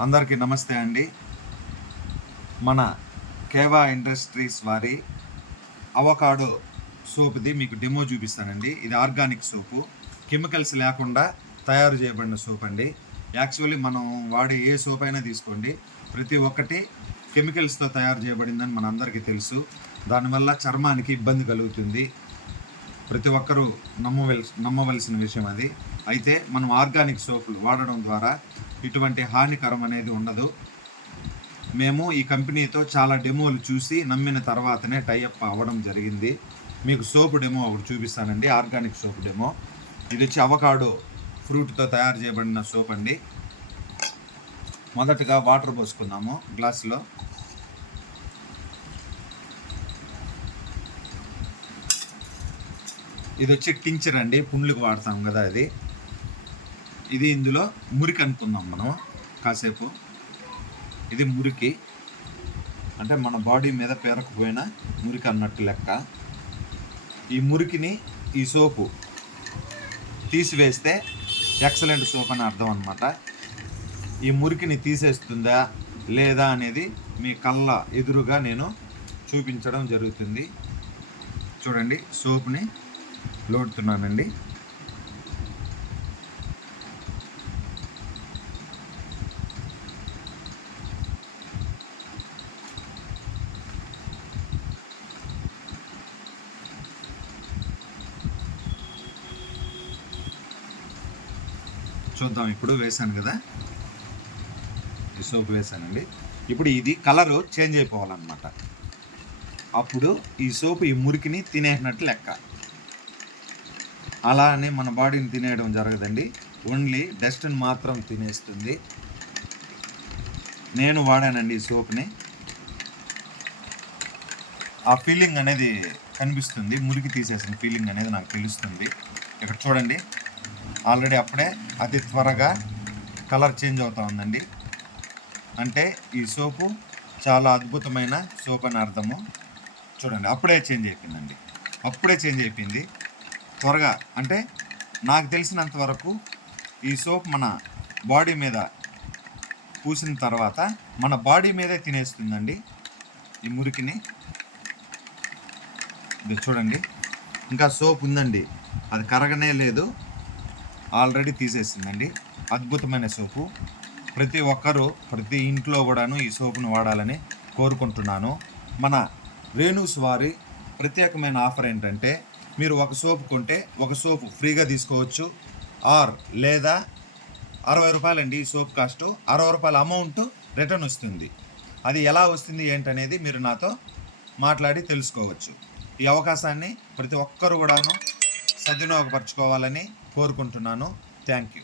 అందరికీ నమస్తే అండి. మన కేవా ఇండస్ట్రీస్ వారి అవకాడో సోప్ది మీకు డెమో చూపిస్తానండి. ఇది ఆర్గానిక్ సోపు. కెమికల్స్ లేకుండా తయారు చేయబడిన సోప్ అండి. యాక్చువల్లీ మనం వాడే ఏ సోప్ అయినా తీసుకోండి. ప్రతి ఒక్కటి కెమికల్స్తో తయారు చేయబడిందని మన అందరికీ తెలుసు. దానివల్ల చర్మానికి ఇబ్బంది కలుగుతుంది. ప్రతి ఒక్కరూ నమ్మవల్ నమ్మవలసిన విషయం అది. అయితే మనం ఆర్గానిక్ సోపులు వాడడం ద్వారా ఇటువంటి హానికరం అనేది ఉండదు. మేము ఈ కంపెనీతో చాలా డెమోలు చూసి నమ్మిన తర్వాతనే టైఅప్ అవ్వడం జరిగింది. మీకు సోపు డెమో ఒకటి చూపిస్తానండి. Organic soap demo. ఇది వచ్చి అవకాడో ఫ్రూట్తో తయారు చేయబడిన సోప్ అండి మొదటగా వాటర్ పోసుకుందాము గ్లాస్లో. ఇది వచ్చి టించర్ అండి పుండ్లకు వాడతాం కదా అది. ఇది ఇందులో మురికి అనుకుందాం మనం కాసేపు. ఇది మురికి. అంటే మన బాడీ మీద పేరకపోయిన మురికి అన్నట్టు లెక్క. ఈ మురికిని ఈ సోపు తీసివేస్తే ఎక్సలెంట్ సోప్ అని అర్థం అనమాట ఈ మురికిని తీసేస్తుందా లేదా అనేది మీ కళ్ళ ఎదురుగా నేను చూపించడం జరుగుతుంది. చూడండి సోప్ని లోడుతున్నానండి. చూద్దాం ఇప్పుడు వేసాను కదా. ఈ సోప్ వేసానండి ఇప్పుడు ఇది కలరు చేంజ్ అయిపోవాలన్నమాట. అప్పుడు ఈ సోపు ఈ మురికిని తినేసినట్టు లెక్క. అలా అని మన బాడీని తినేయడం జరగదండి. ఓన్లీ డస్ట్ని మాత్రం తినేస్తుంది. నేను వాడానండి ఈ సోప్ని. ఆ ఫీలింగ్ అనేది కనిపిస్తుంది. మురికి తీసేసిన ఫీలింగ్ అనేది నాకు తెలుస్తుంది. ఇక్కడ చూడండి. ఆల్రెడీ అప్పుడే అతి త్వరగా కలర్ చేంజ్ అవుతా ఉందండి. అంటే ఈ సోపు చాలా అద్భుతమైన సోప్ అని అర్థము. చూడండి. అప్పుడే చేంజ్ అయిపోయిందండి. అప్పుడే చేంజ్ అయిపోయింది. త్వరగా అంటే నాకు తెలిసినంత వరకు ఈ సోప్ మన బాడీ మీద పూసిన తర్వాత మన బాడీ మీదే తినేస్తుందండి. ఈ మురికిని. ఇది చూడండి. ఇంకా సోప్ ఉందండి. అది కరగనే లేదు. ఆల్రెడీ తీసేసిందండి. అద్భుతమైన సోపు. ప్రతి ఒక్కరూ ప్రతి ఇంట్లో కూడాను ఈ సోపును వాడాలని కోరుకుంటున్నాను. మన రేణుస్ వారి ప్రత్యేకమైన ఆఫర్ ఏంటంటే మీరు ఒక సోపు కొంటే ఒక సోపు ఫ్రీగా తీసుకోవచ్చు. ఆర్ లేదా అరవై రూపాయలండి ఈ సోప్ కాస్ట్. అరవై రూపాయల అమౌంట్ రిటర్న్ వస్తుంది. అది ఎలా వస్తుంది ఏంటనేది మీరు నాతో మాట్లాడి తెలుసుకోవచ్చు. ఈ అవకాశాన్ని ప్రతి ఒక్కరు కూడాను సద్వినియోగపరచుకోవాలని కోరుకుంటున్నాను. Thank you.